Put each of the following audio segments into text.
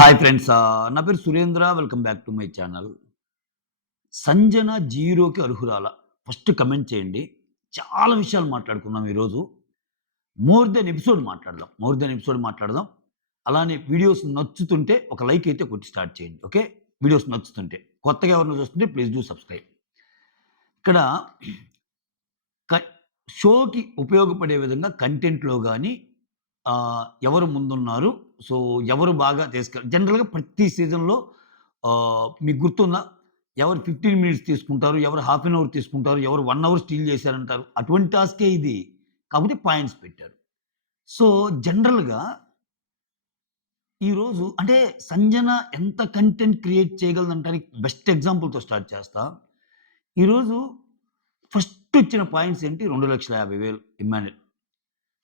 Hi friends. నా పేరు Surendra. Welcome back to my channel. Sanjana జీరోకి అర్హురాలా? ఫస్ట్ కమెంట్ చేయండి. చాలా విషయాలు మాట్లాడుకుందాం ఈరోజు. మోర్ దెన్ ఎపిసోడ్ మాట్లాడదాం. అలానే వీడియోస్ నచ్చుతుంటే ఒక లైక్ అయితే కొట్టి స్టార్ట్ చేయండి. ఓకే. వీడియోస్ నచ్చుతుంటే. కొత్తగా ఎవరైనా చూస్తుంటే ప్లీజ్ డూ సబ్స్క్రైబ్. ఇక్కడ క షోకి ఉపయోగపడే విధంగా కంటెంట్‌లో గాని ఎవరు ముందున్నారు? సో, ఎవరు బాగా జనరల్‌గా ప్రతి సీజన్‌లో మీకు గుర్తుందా? ఎవరు 15 మినిట్స్ తీసుకుంటారు, ఎవరు హాఫ్ అన్ అవర్ తీసుకుంటారు, ఎవరు 1 అవర్ స్టీల్ చేశారంటారు. అటువంటి టాస్కే ఇది. కాకపోతే పాయింట్స్ పెట్టారు. సో, జనరల్‌గా ఈరోజు అంటే సంజన ఎంత కంటెంట్ క్రియేట్ చేయగలదంటానికి బెస్ట్ ఎగ్జాంపుల్‌తో స్టార్ట్ చేస్తా. ఈరోజు ఫస్ట్ వచ్చిన పాయింట్స్ ఏంటి? 2,50,000 ఇమ్మాన్యుల్.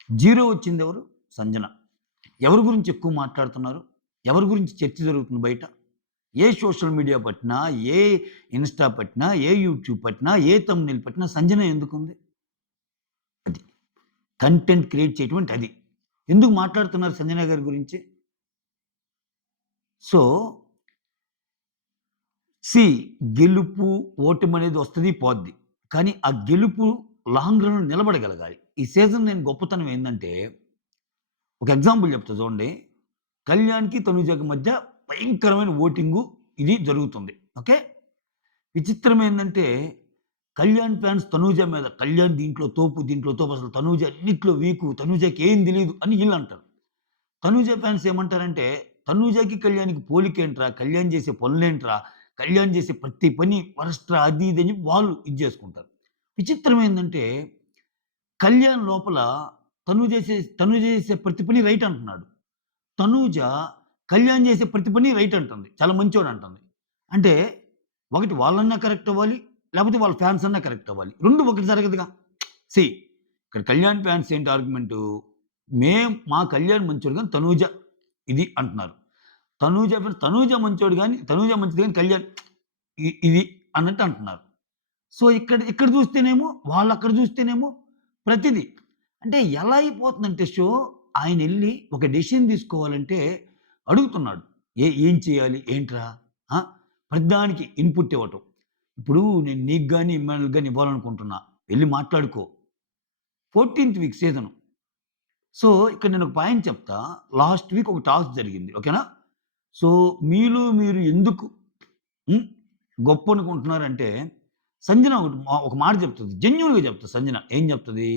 జీరో వచ్చిందెవరు? సంజన. ఎవరి గురించి ఎక్కువ మాట్లాడుతున్నారు? ఎవరి గురించి చర్చ జరుగుతుంది బయట? ఏ సోషల్ మీడియా పట్టినా, ఏ ఇన్‌స్టా పట్టినా, ఏ యూట్యూబ్ పట్టినా, ఏ థంబ్‌నెయిల్ పట్టినా సంజన ఎందుకుంది? అది. కంటెంట్ క్రియేట్ చేయటం అది. ఎందుకు మాట్లాడుతున్నారు సంజన గారి గురించి? సో, సీ గెలుపు, ఓటమనేది వస్తది, పోద్ది. కానీ ఆ గెలుపు లాంగ్ రన్‌లో నిలబడగలగాలి. ఈ సీజన్ నేను గొప్పతనం ఏందంటే, ఒక ఎగ్జాంపుల్ చెప్తా చూడండి. కళ్యాణ్‌కి, తనూజకి మధ్య భయంకరమైన ఓటింగు ఇది జరుగుతుంది. ఓకే. విచిత్రం ఏందంటే, కళ్యాణ్ ఫ్యాన్స్ తనూజ మీద, కళ్యాణ్ దీంట్లో తోపు అసలు తనూజ అన్నిట్లో వీకు, తనూజకి ఏం తెలీదు అని ఈళ్ళంటారు. తనూజ ఫ్యాన్స్ ఏమంటారంటే, తనూజకి, కళ్యాణ్‌కి పోలికేంట్రా? కళ్యాణ్ చేసే పనులేంట్రా? కళ్యాణ్ చేసే ప్రతి పని వరస్ట్‌రా అది ఇది అని వాళ్ళు ఇది చేసుకుంటారు. విచిత్రం ఏందంటే, కళ్యాణ్ లోపల తనూజ చేసే ప్రతి పని రైట్ అంటున్నాడు. తనూజ కళ్యాణ్ చేసే ప్రతి పని రైట్ అంటుంది. చాలా మంచోడంటుంది. అంటే ఒకటి వాళ్ళన్నా కరెక్ట్ అవ్వాలి. లేకపోతే వాళ్ళ ఫ్యాన్స్ అన్నా కరెక్ట్ అవ్వాలి. 2 ఒకటి జరగదుగా. సీ ఇక్కడ కళ్యాణ్ ఫ్యాన్స్ ఏంటి ఆర్గ్యుమెంటు? మా కళ్యాణ్ మంచోడు గాని తనూజ ఇది అంటున్నారు. తనూజ మంచోడు గాని తనూజ మంచిది గాని కళ్యాణ్ ఇది అన్నట్టు అంటున్నారు. సో ఇక్కడ చూస్తేనేమో వాళ్ళక్కడ చూస్తేనేమో ప్రతిది. అంటే ఎలా అయిపోతుందంటే షో ఆయనెళ్లి ఒక డెసిషన్ తీసుకోవాలంటే అడుగుతున్నాడు. ఏం చేయాలి? ఏంట్రా? ఆ! ప్రతిదానికి ఇన్‌పుట్ ఇవ్వటం. ఇప్పుడు నేను నీకు గాని, ఇమ్మానుయేల్‌కి గాని ఇవ్వాలనుకుంటున్నా. వెళ్లి మాట్లాడుకో. 14థ్ వీక్ సీజను. సో, ఇక్కడ నేనొక పాయింట్ చెప్తా. లాస్ట్ వీక్ ఒక టాస్క్ జరిగింది. ఓకేనా? సో, మీలో మీరు ఎందుకు హ్మ్. గొప్పనుకుంటున్నారంటే సంజన ఒక మాట చెప్తది. జెన్యూన్‌గా చెప్తది సంజన. ఏం చెప్తది?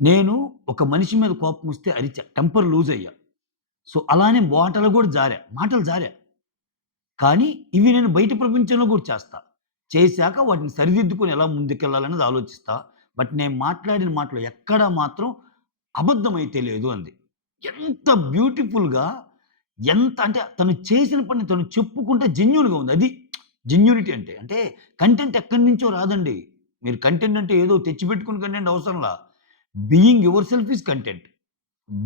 నేను ఒక మనిషి మీద కోపమొస్తే అరిచా. టెంపర్ లూజ్ అయ్యా. సో, అలానే మాటలు గూడా జారా. మాటలు జారా. కానీ ఇవి నేను బయట ప్రపంచంలో గూడా చేస్తా. చేశాక వాటిని సరిదిద్దుకొని ఎలా ముందుకెళ్ళాలనేది ఆలోచిస్తా. బట్ నేను మాట్లాడిన మాటలు ఎక్కడ మాత్రం అబద్ధమైతే లేదు అంది. ఎంత బ్యూటిఫుల్‌గా ఎంత అంటే తను చేసిన పని తను చెప్పుకుంటే జెన్యూన్‌గా ఉంది. అది జెన్యూనిటీ అంటే. అంటే కంటెంట్ ఎక్కడి నుంచో రాదండి. మీరు కంటెంట్ అంటే ఏదో తెచ్చిపెట్టుకున్న కంటెంట్ అవసరంలా. Being your self is content.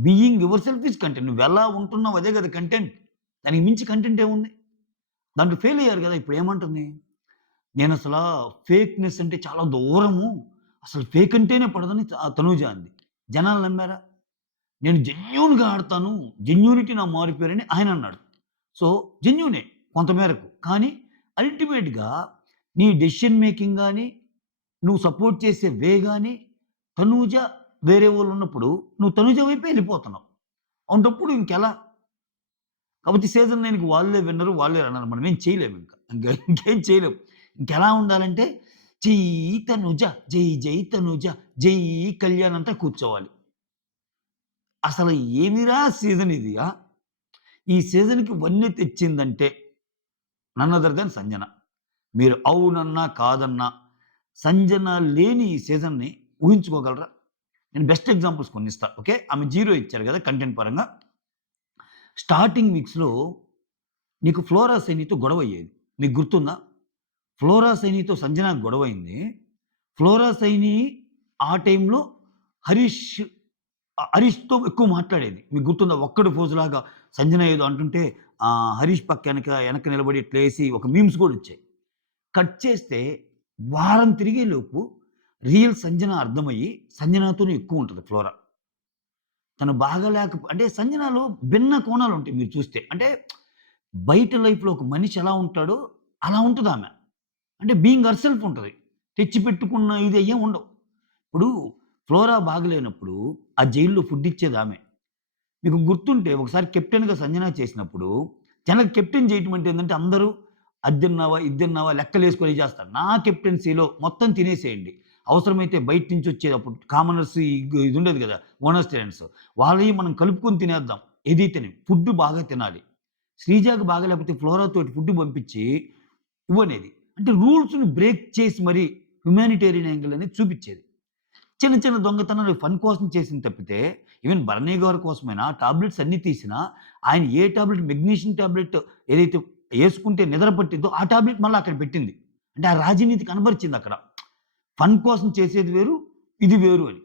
Being your self is content. నువ్వెలా ఉంటున్నావు అదే కదా కంటెంట్. దానికి మించి కంటెంట్ ఏముంది? దాంట్లో ఫెయిల్ అయ్యారు కదా! ఇప్పుడేమంటుంది? నేనసలా ఫేక్‌నెస్ అంటే చాలా దూరము. అసలు ఫేక్ అంటేనే పడదని తనూజ అంది. జనాలు నమ్మారా? నేను జెన్యూన్‌గా ఆడతాను. జెన్యూనిటీ నా మారుపేరని ఆయనన్నాడు. సో, జెన్యూనే కొంతమేరకు. కానీ అల్టిమేట్‌గా నీ డెసిషన్ మేకింగ్ గాని, నువ్వు సపోర్ట్ చేసే వే గాని, తనూజ వేరే వోళ్ళున్నప్పుడు నువ్వు తనూజ వైపే ఎళ్ళిపోతున్నావు. అలాంటప్పుడు ఇంకెలా? కాపోతే సీజన్ 9కి వాళ్ళే విన్నరు, వాళ్ళే రన్నరు. మనమేం చేయలేమింక. ఇంకేం చేయలేం. ఇంకెలా ఉండాలంటే జై తనుజ, జై జై తనుజ, జై కళ్యాణ్ అంట కూర్చోవాలి. అసలు ఏమిరా సీజన్ ఇది? ఈ సీజన్‌కి వన్నె తెచ్చిందంటే నన్ అదర్ దాన్ సంజన. మీరు అవునన్నా, కాదన్నా సంజన లేని ఈ సీజన్‌ని ఊహించుకోగలరా? నేను బెస్ట్ ఎగ్జాంపుల్స్ కొన్నిస్తా. ఓకే. ఆమె 0 ఇచ్చారు గదా! కంటెంట్ పరంగా. స్టార్టింగ్ వీక్స్‌లో నీకు ఫ్లోరా సైనితో గొడవయ్యేది. మీకు గుర్తుందా? ఫ్లోరా సైనితో సంజనాకి గొడవయింది. ఫ్లోరా సైని ఆ టైంలో హరీష్ హరీష్‌తో ఎక్కువ మాట్లాడేది. మీకు గుర్తుందా? ఒక్కడు ఫోజులాగా సంజన ఏదో అంటుంటే హరీష్ పక్క వెనక నిలబడి ఇట్లేసి ఒక మీమ్స్ గూడా వచ్చాయి. కట్ చేస్తే వారం తిరిగేలోపు రియల్ సంజన అర్థమయ్యి సంజనతోనే ఎక్కువుంటది ఫ్లోరా. తను అంటే సంజనలో భిన్న కోణాలుంటాయి మీరు చూస్తే. అంటే బయట లైఫ్‌లో ఒక మనిషి ఎలా ఉంటాడో అలా ఉంటదామె. అంటే బీయింగ్ హర్‌సెల్ఫ్ ఉంటది. తెచ్చిపెట్టుకున్న ఇది అయ్యేం ఉండవు. ఇప్పుడు ఫ్లోరా బాగలేనప్పుడు ఆ జైల్‌లో ఫుడ్ ఇచ్చేదామె. మీకు గుర్తుంటే ఒకసారి కెప్టెన్‌గా సంజన చేసినప్పుడు జనరల్‌గా కెప్టెన్ చేయటం అంటే ఏందంటే అందరూ అది తిన్నావా, ఇది తిన్నావా లెక్కలేసుకొని చేస్తారు. నా కెప్టెన్సీలో మొత్తం తినేసేయండి. అవసరమైతే బయట నుంచి వచ్చేటప్పుడు కామనర్స్ ఇది ఉండేది కదా! ఓనర్ స్టూడెంట్స్ వాళ్ళయి మనం కలుపుకొని తినేద్దాం. ఏది తిని ఫుడ్ బాగా తినాలి. శ్రీజాకి బాగాలేకపోతే ఫ్లోరాతోటి ఫుడ్ పంపించి ఇవ్వనేది. అంటే రూల్స్‌ని బ్రేక్ చేసి మరి హ్యుమానిటేరియన్ యాంగిల్ అనేది చూపిచ్చేది. చిన్న చిన్న దొంగతనాలు ఫన్ కోసం చేసింది తప్పితే, ఈవెన్ భరణి గారి కోసమైనా టాబ్లెట్స్ అన్నీ తీసినా, ఆయన ఏ టాబ్లెట్ మెగ్నీషియం టాబ్లెట్ ఏదైతే యేసుకుంటే నిద్ర పట్టిద్దో, ఆ టాబ్లెట్ మళ్ళా అక్కడ పెట్టింది. అంటే ఆ రాజనీతి కనబరిచిందక్కడ. ఫన్ కోసం చేసేది వేరు, ఇది వేరు అని.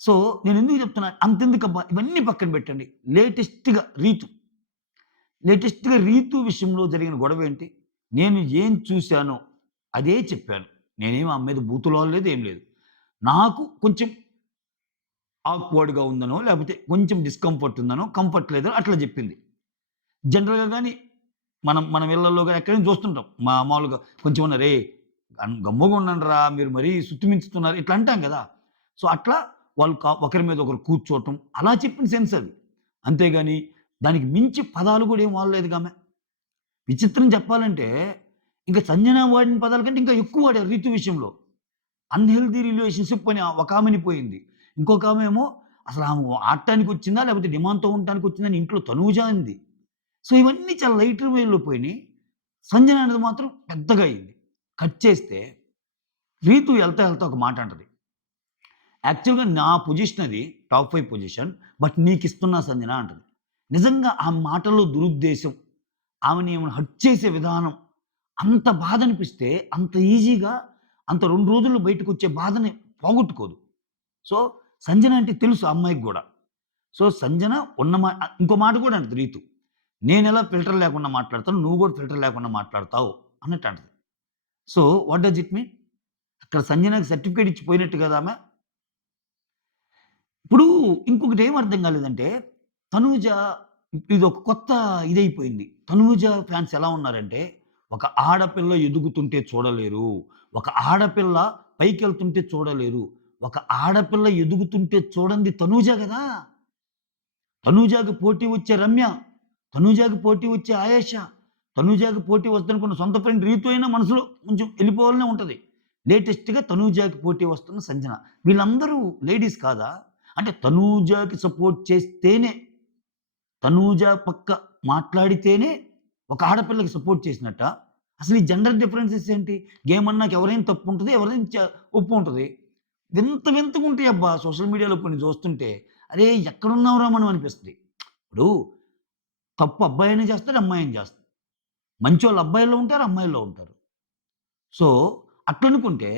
సో, నేనెందుకు చెప్తున్నా, అంతెందుకబ్బా! ఇవన్నీ పక్కన పెట్టండి. లేటెస్ట్‌గా 'రీతు' విషయంలో జరిగిన గొడవేంటి? నేను ఏం చూసానో అదే చెప్పాను. నేనేమి ఆమె మీద బూతులాడలేదు, ఏం లేదు. నాకు కొంచెం ఆక్వర్డ్‌గా ఉందనో, లేపోతే కొంచెం డిస్కంఫర్ట్ ఉందనో, కంఫర్ట్ లేదనో అట్లా జెప్పింది. జనరల్‌గా గాని మనం ఇళ్ళల్లో గాని ఎక్కడైనా చూస్తుంటాం. మామూలుగా కొంచెం "రేయ్! గమ్ముగా ఉండండిరా! మీరు మరీ సుత్తి ఇట్లా అంటాం గదా! సో, అట్లా వాళ్ళు ఒకరి మీద ఒకరు కూర్చోవటం అలా చెప్పిన సెన్స్ అది. అంతేగాని దానికి మించి పదాలు గూడా ఏం వాడలేదుగా ఆమె. విచిత్రం చెప్పాలంటే ఇంక సంజన వాడిన పదాల కంటే ఇంకా ఎక్కువ వాడారు 'రీతు' విషయంలో. అన్‌హెల్తీ రిలేషన్‌షిప్ అని ఒకామెని పోయింది. ఇంకొకామేమో అసలు ఆమె ఆడటానికొచ్చిందా? లేకపోతే డిమాండ్‌తో ఉండటానికొచ్చిందని ఇంట్లో తనూజ అంది. సో, ఇవన్నీ చాలా లైట్ వేలో పోయినియి. సంజన అనేది మాత్రం పెద్దగా అయింది. కట్ చేస్తే రీతు ఎళ్తా ఒక మాట అంటది. యాక్చువల్‌గా నా పొజిషన్ అది టాప్ 5 పొజిషన్. బట్ నీకిస్తున్నా సంజన అంటది. నిజంగా ఆ మాటల్లో దురుద్దేశం, ఆమెని హర్ట్ చేసే విధానం అంత బాధనిపిస్తే అంత ఈజీగా అంత 2 రోజుల్లో బయటకొచ్చే బాధని పోగొట్టుకోదు. సో, సంజన అంటే తెలుసు ఆ అమ్మాయికి గూడా. సో, సంజన ఇంకో మాట గూడా అంటది రీతు. నేనెలా ఫిల్టర్ లేకుండా మాట్లాడతానో, నువ్వు గూడా ఫిల్టర్ లేకుండా మాట్లాడతావు అన్నట్టు అంటది. So, what does it mean? అక్కడ సంజనకి సర్టిఫికేట్ ఇచ్చి పోయినట్టు గదా ఆమె. ఇప్పుడు ఇంకొకటి ఏం అర్థం కాలేదంటే, తనూజ ఇదొక కొత్త ఇదైపోయింది. తనూజ ఫ్యాన్స్ ఎలా ఉన్నారంటే, ఒక ఆడపిల్ల ఎదుగుతుంటే చూడలేరు. ఒక ఆడపిల్ల పైకెళ్తుంటే చూడలేరు. ఒక ఆడపిల్ల ఎదుగుతుంటే చూడంది తనూజ గదా! తనూజాకి పోటీ వచ్చే రమ్య, తనూజాకి పోటీ వచ్చే ఆయేష, తనూజాకి పోటీ వద్దనుకున్న సొంత ఫ్రెండ్ రీతు అయినా మనసులో కొంచెం ఎళ్ళిపోవాలనే ఉంటది. లేటెస్ట్‌గా తనూజాకి పోటీ వస్తున్న సంజన. వీళ్ళందరూ లేడీస్ కాదా? అంటే తనూజాకి సపోర్ట్ చేస్తేనే, తనూజ పక్క మాట్లాడితేనే ఒక ఆడపిల్లకి సపోర్ట్ చేసినట్టా? అసలు ఈ జెండర్ డిఫరెన్సెస్ ఏంటి? గేమ్ అన్నాక ఎవరైనా తప్పు ఉంటది, ఎవరైనా ఒప్పు ఉంటది. వింత వింతగుంటాయబ్బా! సోషల్ మీడియాలో కొన్ని చూస్తుంటే. అరే! ఎక్కడున్నాంరా మనం అనిపిస్తది. ఇప్పుడు తప్పు అబ్బాయైనా చేస్తాడు, అమ్మాయైనా చేస్తది. మంచోళ్ళు అబ్బాయిల్లో ఉంటారు, అమ్మాయిల్లో ఉంటారు. సో, అట్లనుకుంటే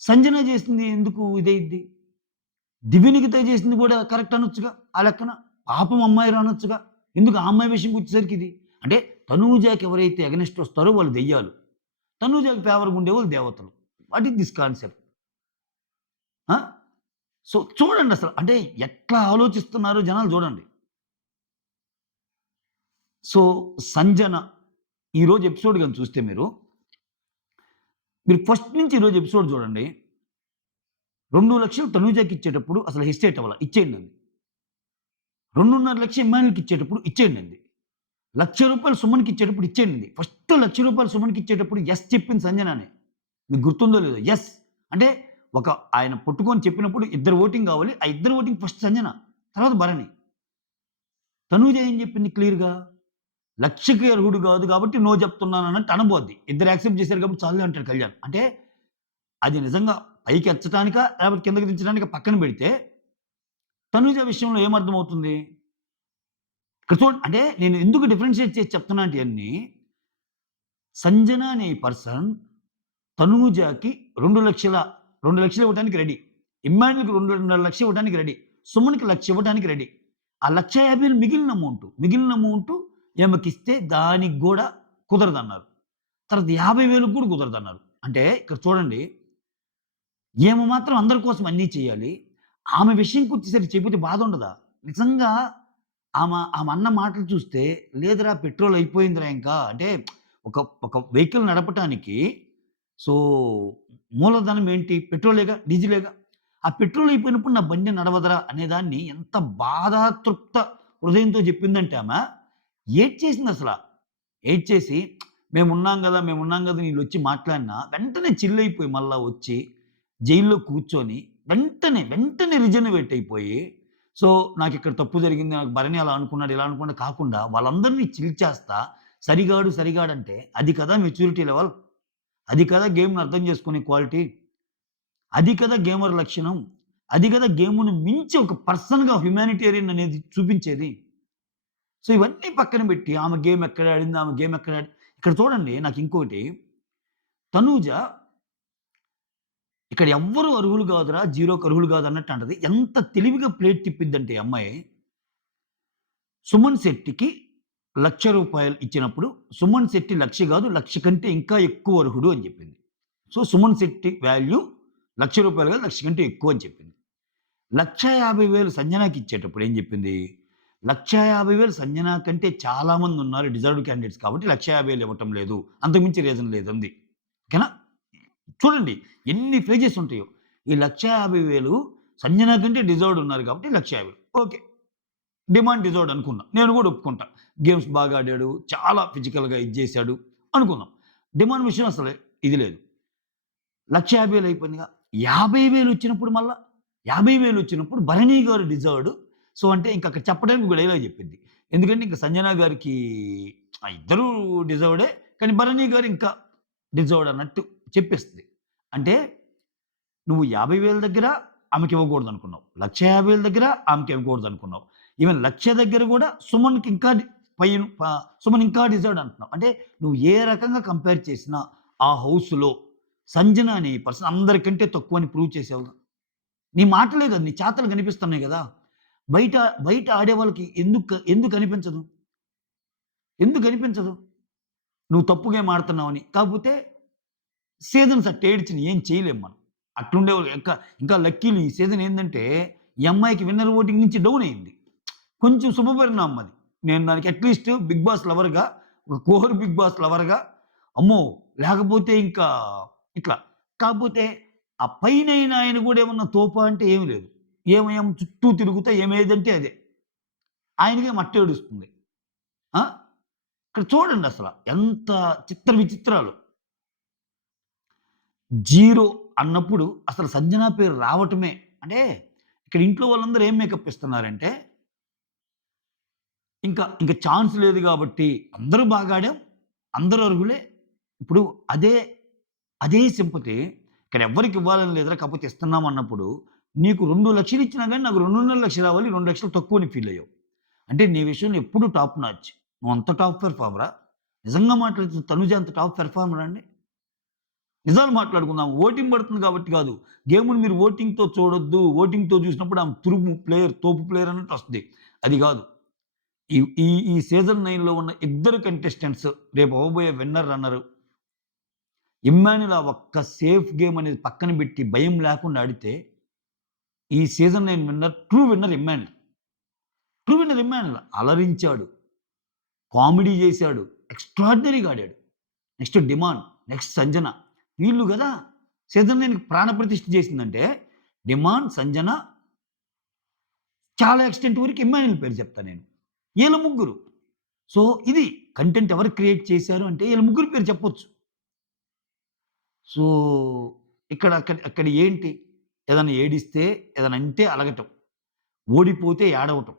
సంజన చేసింది ఎందుకు ఇదైద్ది? దివ్యనికిత చేసింది కూడా కరెక్ట్ అనొచ్చుగా ఆ లెక్కన. పాపం అమ్మాయిరా అనొచ్చుగా. ఎందుకు ఆ అమ్మాయి విషయంకొచ్చేసరికి ఇది. అంటే తనూజాకి ఎవరైతే ఎగనెస్ట్ వస్తారో వాళ్ళు దెయ్యాలు. తనూజాకి ఫేవర్‌గా ఉండేవాళ్ళు దేవతలు. What is this concept? ఆ! సో, చూడండసల. అంటే ఎట్లా ఆలోచిస్తున్నారో జనాలు చూడండి. సో, 'సంజన' ఈరోజు ఎపిసోడ్ గాని చూస్తే మీరు ఫస్ట్ నుంచి ఈరోజు ఎపిసోడ్ చూడండి. 2,00,000 తనూజకిచ్చేటప్పుడు అసలు హెసిటేట్ అవ్వల. ఇచ్చేయండంది. 2,50,000 ఇమ్మాన్యుల్‌కిచ్చేటప్పుడు ఇచ్చేయండంది. రూ. 1,00,000 సుమన్‌కిచ్చేటప్పుడు ఇచ్చేయండి. ఫస్ట్ రూ. 1,00,000 సుమన్‌కిచ్చేటప్పుడు యెస్ చెప్పింది సంజననే. మీకు గుర్తుందో లేదో? యెస్. అంటే ఆయన పట్టుకొని చెప్పినప్పుడు ఇద్దరు ఓటింగ్ కావాలి. ఆ ఇద్దరు ఓటింగ్ ఫస్ట్ సంజన. తర్వాత భరణి. తనూజ ఏం చెప్పింది క్లియర్‌గా? 1,00,000కి అర్హుడు కాదు కాబట్టి నో చెప్తున్నానన్నట్టు అనబోద్ది. ఇద్దరు యాక్సెప్ట్ చేశారు కాబట్టి చాలులే అంటాడు కళ్యాణ్. అంటే అది నిజంగా పైకి ఎచ్చటానికా? లేకపోతే కిందకి దించడానికా పక్కన పెడితే, తనూజ విషయంలో ఏమర్థమవుతుంది? ఇక్కడ చూడండి అంటే నేను ఎందుకు డిఫరెన్షియేట్ చేసి చెప్తున్నా అంటే ఇయన్నీ, సంజన అనే పర్సన్ తనూజకి 2,00,000 2,00,000 ఇవ్వడానికి రెడీ. ఇమ్మాన్యుల్‌కి 2,50,000 ఇవ్వడానికి రెడీ. సుమన్‌కి 1,00,000 ఇవ్వడానికి రెడీ. ఆ 1,50,000 మిగిలిన అమౌంటు ఈమెకిస్తే దానికి గూడా కుదరదన్నారు. తర్వాత 50,000కి కూడా కుదరదన్నారు. అంటే ఇక్కడ చూడండి ఈమె మాత్రం అందరి కోసం అన్నీ చేయాలి. ఆమె విషయంకొచ్చేసరికి చెబితే బాధుండదా? నిజంగా ఆమె అన్న మాటలు చూస్తే, లేదురా పెట్రోల్ అయిపోయిందిరా ఇంకా. అంటే ఒక ఒక వెహికల్ నడపటానికి సో, మూలధనం ఏంటి? పెట్రోలేగా, డీజిలేగా. ఆ పెట్రోల్ అయిపోయినప్పుడు నా బండి నడవదురా అనేదాన్ని ఎంత బాధాతృప్త హృదయంతో చెప్పిందంటే ఆమె, ఏడ్చేసిందసల. ఏడ్చేసి, మేమున్నాం గదా! ఈళ్ళొచ్చి మాట్లాడినా వెంటనే చిల్లయిపోయి మళ్ళా వచ్చి, జైల్‌లో కూర్చొని వెంటనే రిజనరేట్ అయిపోయి, సో, నాకిక్కడ తప్పు జరిగింది. నాకు భరణి అలా అనుకున్నాడు, ఇలా అనుకున్నాడు కాకుండా వాళ్ళందరిని చిల్ చేస్తా, సరిగాడంటే అది కదా మెచ్యూరిటీ లెవెల్. అది కదా గేమ్‌ని అర్థం చేసుకునే క్వాలిటీ. అది కదా గేమర్ లక్షణం. అది కదా గేముని మించి ఒక పర్సన్‌గా హ్యుమానిటేరియన్ అనేది చూపించేది. సో, ఇవన్నీ పక్కన పెట్టి ఆమె గేమ్ ఎక్కడ ఆడింది, ఆమె గేమ్ ఎక్కడ ఇక్కడ చూడండి నాకింకోటి 'తనూజ' ఇక్కడ ఎవ్వరు అర్హులు కాదురా, జీరోకి అర్హులు కాదు అన్నట్టు అంటది. ఎంత తెలివిగా ప్లేట్ తిప్పిద్దంటే ఈ అమ్మాయి, సుమన్ శెట్టికి రూ. 1,00,000 ఇచ్చినప్పుడు, సుమన్ శెట్టి 1,00,000 కాదు 1,00,000 కంటే ఇంకా ఎక్కువ అర్హుడు అని చెప్పింది. సో, సుమన్ శెట్టి వాల్యూ రూ. 1,00,000 కాదు 1,00,000 కంటే ఎక్కువ అని చెప్పింది. 1,50,000 సంజనాకి ఇచ్చేటప్పుడు ఏం చెప్పింది? 1,50,000 సంజన కంటే చాలా మంది ఉన్నారు డిజర్వ్డ్ క్యాండిడేట్స్ కాబట్టి 1,50,000 ఇవ్వటం లేదు. అంతకుమించి రీజన్ లేదంది. ఓకేనా? చూడండి ఎన్ని ఫేజెస్ ఉంటాయో. ఈ 1,50,000 సంజన కంటే డిజర్వ్డ్ ఉన్నారు కాబట్టి 1,50,000 ఓకే. డిమాండ్ డిజర్వ్డ్ అనుకున్నా. నేను కూడా ఒప్పుకుంటా. గేమ్స్ బాగా ఆడాడు. చాలా ఫిజికల్‌గా ఇది చేశాడు అనుకుందాం. డిమాండ్ విషయం అసలు ఇది లేదు. 1,50,000 అయిపోయిందిగా. 50,000 వచ్చినప్పుడు మళ్ళా 50,000 వచ్చినప్పుడు భరణి గారు డిజర్వ్డ్. సో, అంటే ఇంక అక్కడ చెప్పడానికి ఒక డైలాగ్ చెప్పింది. ఎందుకంటే ఇంక సంజన గారికి ఇద్దరూ డిజర్వ్‌డే. కానీ భరణి గారు ఇంకా డిజర్వ్డ్ అన్నట్టు చెప్పేస్తది. అంటే నువ్వు 50,000 దగ్గర ఆమెకివ్వకూడదనుకున్నావు. 1,50,000 దగ్గర ఆమెకివ్వకూడదనుకున్నావు. ఈవెన్ 1,00,000 దగ్గర గూడా సుమన్‌కి ఇంకా సుమన్ ఇంకా డిజర్వ్డ్ అంటున్నావు. అంటే నువ్వు ఏ రకంగా కంపేర్ చేసినా ఆ హౌస్‌లో సంజన అనే పర్సన్ అందరికంటే తక్కువని ప్రూవ్ చేసావుగా. నీ మాటలే కాదు, నీ చేతలు కనిపిస్తున్నాయి గదా! బయట బయట ఆడేవాళ్ళకి ఎందుకనిపించదు? ఎందుకనిపించదు? నువ్వు తప్పు గేమ్ ఆడుతున్నావని. కాకపోతే సీజన్స్ అట్ట ఏడ్చినియి ఏం చేయలేం మనం. అట్లుండేవాళ్ళు ఇంకా లక్కీలు ఈ సీజన్ ఏందంటే, ఈ అమ్మాయికి విన్నర్ ఓటింగ్ నుంచి డౌన్ అయింది. కొంచెం శుభపరిణామం అది. నేను దానికి అట్‌లీస్ట్ 'బిగ్ బాస్' లవర్‌గా, ఒక కోర్ 'బిగ్ బాస్' లవర్‌గా అమ్మో! లేకపోతే ఇంకా ఇట్లా. కాకపోతే ఆ పైనైన ఆయన గూడా ఏమన్నా తోపా అంటే ఏమి లేదు. చుట్టూ తిరుగుతా ఏమేదంటే అదే. ఆయనకేమో అట్టేడుస్తుంది. ఆ! ఇక్కడ చూడండసల ఎంత చిత్ర విచిత్రాలు. జీరో అన్నప్పుడు అసలు సంజన పేరు రావటమే అంటే ఇక్కడ ఇంట్లో వాళ్ళందరూ ఏం మేకప్ ఇస్తున్నారంటే, ఇంక ఛాన్స్ లేదు గాబట్టి అందరూ బాగా ఆడాం. అందరూ అర్హులే. ఇప్పుడు అదే, అదే సింపతి ఇక్కడ ఎవ్వరికి ఇవ్వాలని లేదురా కాకపోతే ఇస్తున్నాం అన్నప్పుడు, నీకు 2,00,000 ఇచ్చినా గాని నాకు 2,50,000 రావాలి. 2,00,000 తక్కువని ఫీల్ అయ్యావు. అంటే నీ విషయంలో ఎప్పుడు టాప్ నాచ్. నువ్వంత టాప్ పెర్ఫార్మరా? నిజంగా మాట్లాడితే తనుజ అంత టాప్ పెర్ఫార్మరా అండి? నిజాలు మాట్లాడుకుందాం. ఓటింగ్ పడుతుంది కాబట్టి కాదు. గేమ్‌ని మీరు ఓటింగ్‌తో చూడొద్దు. ఓటింగ్‌తో చూసినప్పుడు ఆమె తురుము ప్లేయర్, తోపు ప్లేయర్ అన్నట్టు వస్తది. అది కాదు. ఈ ఈ ఈ సీజన్ 9లో ఉన్న ఇద్దరు కంటెస్టెంట్స్ రేపు అవ్వబోయే విన్నర్, రన్నరు ఇమ్మాన్యుల్ ఆ ఒక్క సేఫ్ గేమ్ అనేది పక్కన పెట్టి భయం లేకుండా ఆడితే ఈ season 9 winner true winner Emmanuel. True winner Emmanuel. అలరించాడు. కామెడీ చేశాడు. ఎక్స్ట్రార్డినరీగా ఆడాడు. Next demand, next Sanjana. వీళ్ళు గదా! సీజన్ 9కి ప్రాణప్రతిష్ఠ చేసిందంటే డిమాండ్, సంజన చాలా ఎక్స్‌టెంట్ వరకు ఇమ్మాన్యుల్ పేరు చెప్తా నేను. ఈళ్ళ ముగ్గురు. సో, ఇది కంటెంట్ ఎవరు క్రియేట్ చేశారు అంటే ఈళ్ళ ముగ్గురు పేరు చెప్పొచ్చు. సో, అక్కడ ఏంటి? ఏదైనా ఏడిస్తే, ఏదైనా అంటే అలగటం. ఓడిపోతే ఏడవటం.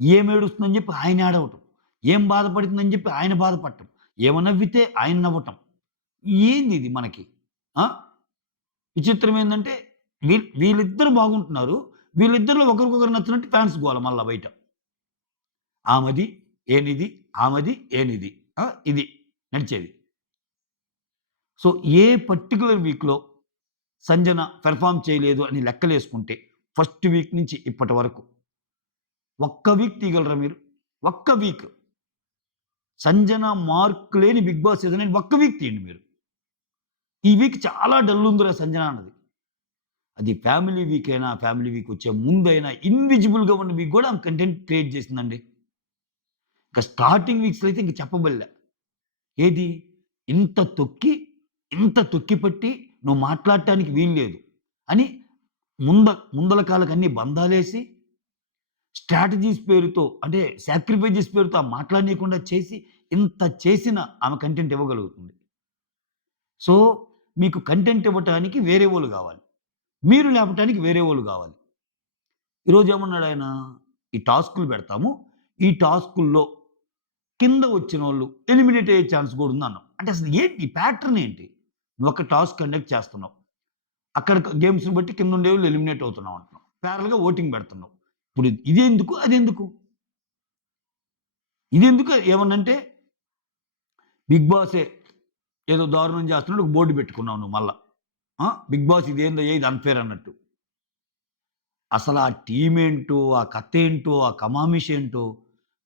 ఏమేడుస్తుందని చెప్పి ఆయన ఏడవటం. ఏం బాధపడుతుందని చెప్పి ఆయన బాధపడటం. ఏమ నవ్వితే ఆయన నవ్వటం. ఏందిది మనకి? ఆ! విచిత్రం ఏందంటే వీళ్ళిద్దరు బాగుంటున్నారు. వీళ్ళిద్దరిలో ఒకరికొకరు నచ్చినట్టు ఫాన్స్ గోల మళ్ళా బయట. ఆమది, ఏనిది, ఆమది, ఏనిది. ఇది నడిచేది. సో, ఏ పర్టిక్యులర్ వీక్‌లో సంజన పెర్ఫార్మ్ చేయలేదు అని లెక్కలేసుకుంటే, ఫస్ట్ వీక్ నుంచి ఇప్పటి వరకు, ఒక్క వీక్ తీయగలరా మీరు? ఒక్క వీక్. సంజన మార్క్ లేని 'బిగ్ బాస్' సీజన్ ఒక్క వీక్ తీయండి మీరు. ఈ వీక్ చాలా డల్ ఉందిరా సంజన అన్నది. అది ఫ్యామిలీ వీక్ అయినా, ఫ్యామిలీ వీక్ వచ్చే ముందైనా ఇన్విజిబుల్‌గా ఉన్న వీక్ గూడా ఆమె కంటెంట్ క్రియేట్ చేసిందండి. ఇక స్టార్టింగ్ వీక్స్‌లో అయితే ఇంక చెప్పబల్లే. ఏది? ఇంత తొక్కి, ఇంత తొక్కి పట్టి నువ్వు మాట్లాడటానికి వీల్లేదు అని ముంద ముందల కాళ్ళకన్ని బంధాలేసి, స్ట్రాటజీస్ పేరుతో అంటే సాక్రిఫైజెస్ పేరుతో మాట్లాడనీయకుండా చేసి, ఇంత చేసిన ఆమె కంటెంట్ ఇవ్వగలుగుతుంది. సో, మీకు కంటెంట్ ఇవ్వటానికి వేరే వోళ్ళు గావాలి. మీరు లేపటానికి వేరే వోళ్ళు గావాలి. ఈరోజు ఏమన్నాడాయన? ఈ టాస్కులు పెడతాము. ఈ టాస్కుల్లో కింద వచ్చినోళ్ళు ఎలిమినేట్ అయ్యే ఛాన్స్ గూడా ఉందన్నాం. అంటే అసలు ఏంటి? ప్యాటర్న్ ఏంటి? నువ్వొక టాస్క్ కండక్ట్ చేస్తున్నావు. అక్కడ గేమ్స్‌ని బట్టి కిందుండేవాళ్ళు ఎలిమినేట్ అవుతున్నాం అంటున్నావు. ప్యారలెల్‌గా ఓటింగ్ పెడుతున్నావు. ఇప్పుడు ఇదెందుకు? అదెందుకు? ఇదెందుకు ఏమన్నంటే బిగ్ బాసే ఏదో దారుణం చేస్తున్నాడు ఒక బోర్డ్ పెట్టుకున్నావు నువ్వు మళ్ళా. బిగ్ బాస్ ఇదేందయ్యా ఇది అన్‌ఫెయిర్ అన్నట్టు. అసలు ఆ టీమేంటో, ఆ కథేంటో, ఆ కమామిషేంటో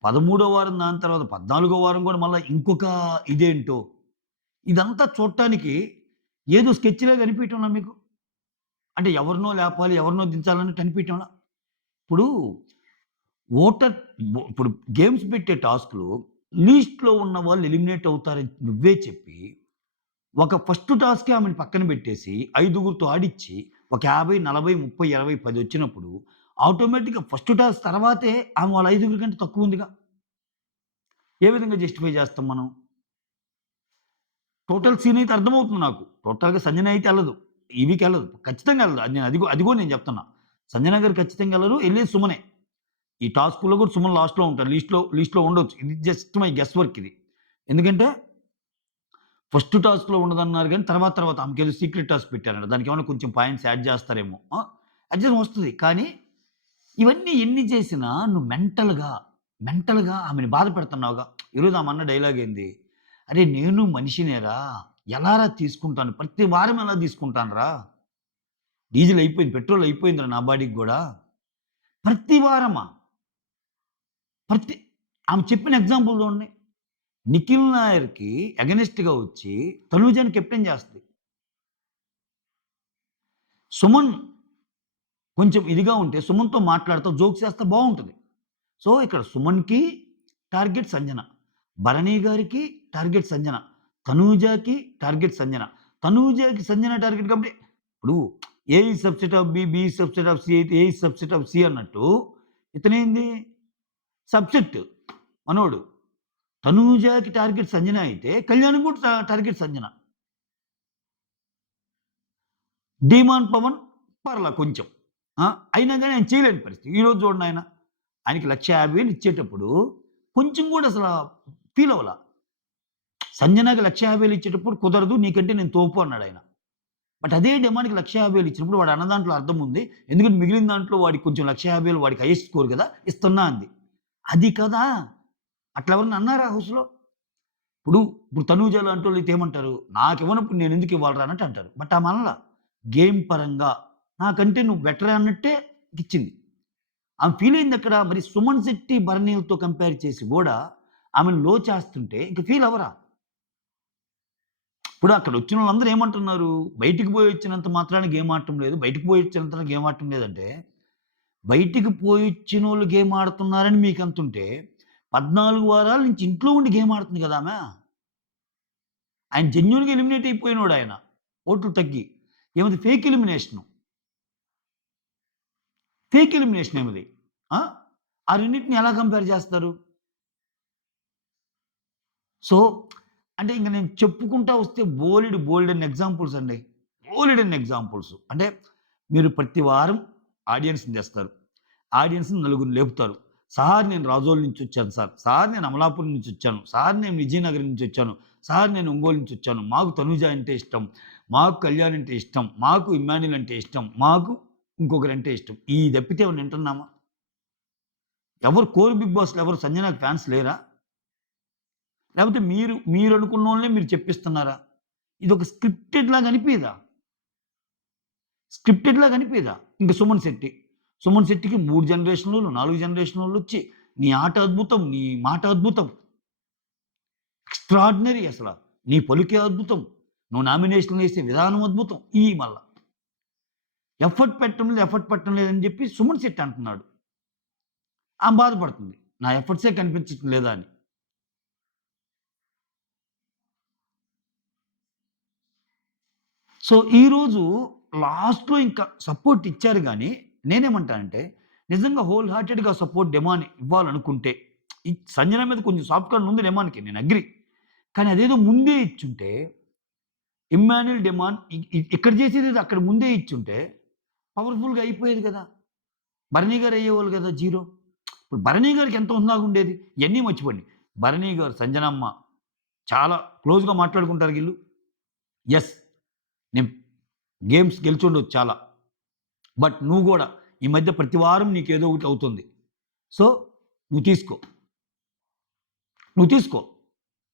13వ వారం దాని తర్వాత 14వ వారం కూడా మళ్ళా ఇంకొక ఇదేంటో, ఇదంతా చూడటానికి ఏదో స్కెచ్‌లాగా అనిపియటంలా మీకు? అంటే ఎవరినో లేపాలి, ఎవరినో దించాలన్నట్టు అనిపియటంలా? ఇప్పుడు ఓటర్ ఇప్పుడు గేమ్స్ పెట్టే టాస్క్‌లు లీస్ట్‌లో ఉన్న వాళ్ళు ఎలిమినేట్ అవుతారని నువ్వే చెప్పి, ఒక ఫస్ట్ టాస్కే ఆమెను పక్కన పెట్టేసి, ఐదుగురితో ఆడిచ్చి, ఒక 50, 40, 30, 20, 10 వచ్చినప్పుడు ఆటోమేటిక్‌గా ఫస్ట్ టాస్క్ తర్వాతే ఆమె వాళ్ళ ఐదుగురి కంటే తక్కువుందిగా. ఏ విధంగా జస్టిఫై చేస్తాం మనం? టోటల్ సీన్ అయితే అర్థమవుతుంది నాకు. టోటల్‌గా సంజన అయితే ఎళ్ళదు. ఈ వీక్ ఎళ్ళదు. ఖచ్చితంగా ఎళ్ళదు. అది నేను అదిగో నేను చెప్తున్నా. సంజన గారు ఖచ్చితంగా ఎళ్ళరు. ఎళ్ళేది సుమనే. ఈ టాస్క్‌లో కూడా సుమన్ లాస్ట్‌లో ఉంటారు. లీస్ట్‌లో ఉండొచ్చు. ఇది జస్ట్ మై గెస్ వర్క్ ఇది. ఎందుకంటే ఫస్ట్ టాస్క్‌లో ఉండదన్నారు గానీ తర్వాత ఆమెకేదో సీక్రెట్ టాస్క్ పెట్టారంట. దానికేమన్నా కొంచెం పాయింట్స్ యాడ్ చేస్తారేమో. అడ్జస్ట్ వస్తది. కానీ ఇవన్నీ ఎన్ని చేసినా నువ్వు మెంటల్‌గా ఆమెని బాధ పెడుతున్నావుగా. ఈరోజు ఆమె అన్న డైలాగ్ ఏంది? "అరే! నేను మనిషినేరా! ఎలారా తీసుకుంటాను? ప్రతి వారం ఎలా తీసుకుంటానురా? డీజిల్ అయిపోయింది. పెట్రోల్ అయిపోయిందిరా నా బాడీకి గూడా. ప్రతి వారమా? ప్రతి" ఆమె చెప్పిన ఎగ్జాంపుల్ చూడండి. నిఖిల్ నాయర్‌కి అగైనెస్ట్‌గా వచ్చి తనూజని కెప్టెన్ చేస్తది. సుమన్ కొంచెం ఇదిగా ఉంటే సుమన్‌తో మాట్లాడుతూ జోక్స్ చేస్తే బావుంటది. సో, ఇక్కడ సుమన్‌కి టార్గెట్ సంజన. భరణి గారికి టార్గెట్ సంజన. తనూజకి టార్గెట్ సంజన. తనూజకి సంజన టార్గెట్ కాబట్టి ఇప్పుడు A is subset of B, B is subset of C అయితే A is subset of C అన్నట్టు ఇతనేంది సబ్‌సెట్ మనోడు. తనూజకి టార్గెట్ సంజన అయితే కళ్యాణ్‌కి కూడా టార్గెట్ సంజన. ధీమాన్ పవన్ పర్లా కొంచెం. ఆ! అయినా గాని ఆయన చేయలేని పరిస్థితి. ఈరోజు చూడండి ఆయనకి 1,50,000 ఇచ్చేటప్పుడు కొంచెం కూడా అసల ఫీల్ అవ్వలా. సంజనకి 1,50,000 ఇచ్చేటప్పుడు కుదరదు నీకంటే నేను తోపు అన్నాడాయన. బట్ అదే డిమాండ్‌కి 1,50,000 ఇచ్చినప్పుడు వాడు అన్న దాంట్లో అర్థం ఉంది. ఎందుకంటే మిగిలిన దాంట్లో వాడికి కొంచెం 1,50,000 వాడికి హైయెస్ట్ స్కోర్ కదా! ఇస్తున్నా అంది. అది కదా! అట్లా ఎవరన్నా అన్నారా హౌస్‌లో? ఇప్పుడు ఇప్పుడు తనూజ లాంటోళ్ళైతే ఏమంటారు? నాకివ్వనప్పుడు నేనెందుకు ఇవ్వాలిరా అన్నట్టు అంటారు. బట్ ఆమె అనల. గేమ్ పరంగా నాకంటే నువ్వు బెటరే అన్నట్టే ఇచ్చింది. ఆమె ఫీల్ అయిందక్కడ. మరి సుమన్ శెట్టి, భరణిలతో కంపేర్ చేసి గూడా ఆమెను లో చేస్తుంటే ఇంక ఫీల్ అవ్వరా? ఇప్పుడు అక్కడొచ్చినోళ్ళందరూ ఏమంటున్నారు? బయటికి పోయొచ్చినంత మాత్రాన గేమ్ ఆడటం లేదు. బయటికి పోయొచ్చినంత గేమ్ ఆడటం లేదంటే, బయటికి పోయొచ్చినోళ్ళు గేమ్ ఆడుతున్నారని మీకంతుంటే, 14 వారాల నుంచి ఇంట్లో ఉండి గేమ్ ఆడుతుంది గదా ఆమె. ఆయన జెన్యూన్‌గా ఎలిమినేట్ అయిపోయినోడాయన. ఓట్లు తగ్గి. ఈమెది ఫేక్ ఎలిమినేషను. ఫేక్ ఎలిమినేషన్ ఈమెది. ఆ! ఆ రెండిటిని ఎలా కంపేర్ చేస్తారు? సో, అంటే ఇంక నేను చెప్పుకుంటా వస్తే బోలెడన్ని ఎగ్జాంపుల్స్ అండి. బోలెడన్ని ఎగ్జాంపుల్స్. అంటే మీరు ప్రతి వారం ఆడియన్స్‌ని తెస్తారు. ఆడియన్స్‌ని నలుగురిని లేపుతారు. సార్ నేను రాజోలు నుంచొచ్చాను సార్. సార్ నేను అమలాపురం నుంచొచ్చాను. సార్ నేను విజయనగరం నుంచొచ్చాను. సార్ నేను ఒంగోలు నుంచొచ్చాను. మాకు తనూజ అంటే ఇష్టం. మాకు కళ్యాణ్ అంటే ఇష్టం. మాకు ఇమ్మాన్యుల్ అంటే ఇష్టం. మాకు ఇంకొకరంటే ఇష్టం. ఈ తప్పితే ఏమన్నా వింటున్నామా? ఎవరు కోర్ బిగ్ బాస్‌లో ఎవరు సంజనాకి ఫ్యాన్స్ లేరా? లేపోతే మీరనుకున్నోళ్ళనే మీరు చెప్పిస్తున్నారా? ఇదొక స్క్రిప్టెడ్ లాగా అనిపియదా? స్క్రిప్టెడ్ లాగా అనిపియదా? ఇంక సుమన్ శెట్టి. సుమన్ శెట్టికి 3 జనరేషనోళ్ళు, 4 జనరేషనోళ్ళొచ్చి నీ ఆట అద్భుతం, నీ మాట అద్భుతం. ఎక్స్‌ట్రార్డినరీ అసల. నీ పలుకే అద్భుతం. నువ్వు నామినేషన్‌లేసే విధానం అద్భుతం. ఇయి మళ్ళా. ఎఫర్ట్ పెట్టడం లేదని చెప్పి సుమన్ శెట్టి అంటున్నాడు. ఆమె బాధపడుతుంది. నా ఎఫర్ట్సే కనిపించటం లేదా అని. సో, ఈరోజు లాస్ట్‌లో ఇంకా సపోర్ట్ ఇచ్చారు గానీ, నేనేమంటానంటే నిజంగా హోల్ హార్టెడ్‌గా సపోర్ట్ డెమాన్ ఇవ్వాలనుకుంటే, ఈ సంజన మీద కొంచెం సాఫ్ట్ కార్నర్ ఉంది డెమాన్‌కి, నేను అగ్రీ. కానీ అదేదో ముందే ఇచ్చుంటే, ఇమ్మాన్యుయల్ డెమాన్ ఇక్కడ చేసేదేదో అక్కడ ముందే ఇచ్చుంటే పవర్‌ఫుల్‌గా అయిపోయేది కదా! భరణి గారు అయ్యేవాళ్ళు కదా! జీరో. ఇప్పుడు భరణి గారికి ఎంత హుందాగుండేది. ఇయన్నీ మర్చిపోండి. భరణి గారు, సంజనమ్మ చాలా క్లోజ్‌గా మాట్లాడుకుంటారు వీళ్ళు. యెస్. నేను గేమ్స్ గెలిచుండొచ్చు చాలా. బట్ నువ్వు గూడా ఈ మధ్య ప్రతి వారం నీకేదో ఒకటి అవుతుంది. సో, నువ్వు తీసుకో. నువ్వు తీసుకో.